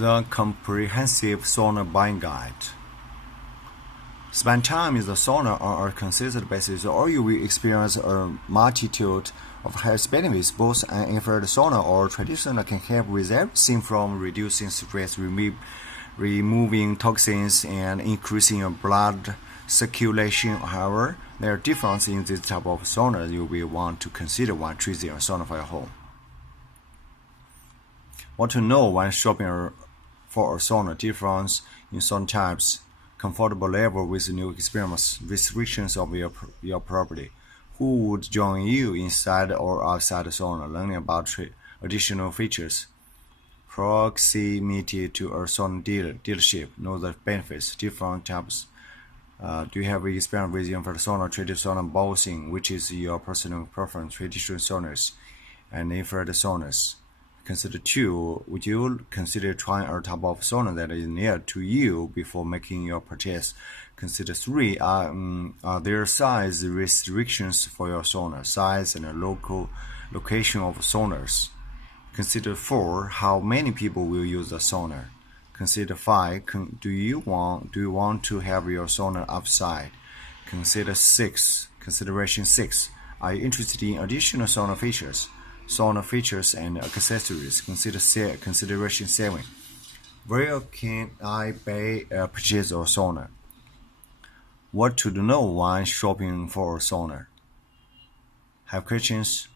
The comprehensive sauna buying guide. Spend time in the sauna on a consistent basis, or you will experience a multitude of health benefits. Both an infrared sauna or traditional can help with everything from reducing stress, removing toxins, and increasing your blood circulation. However, there are differences in this type of sauna you will want to consider when choosing a sauna for your home. Want to know when shopping for a sauna? Difference in sauna types, comfortable level with new experience, restrictions of your property. Who would join you inside or outside the sauna? Learning about additional features. Proximity to a sauna dealership. Know the benefits. Different types. Do you have experience with infrared sauna, traditional sauna, bothing? Which is your personal preference? Traditional saunas and infrared saunas. Consider 2. Would you consider trying a type of sauna that is near to you before making your purchase? Consider 3. Are there size restrictions for your sauna, size and location of saunas? Consider 4. How many people will use the sauna? Consider 5. Do you want to have your sauna outside? Consideration 6. Are you interested in additional sauna features? Sauna features and accessories. Consideration 7. Where can I purchase a sauna? What to know when shopping for a sauna? Have questions?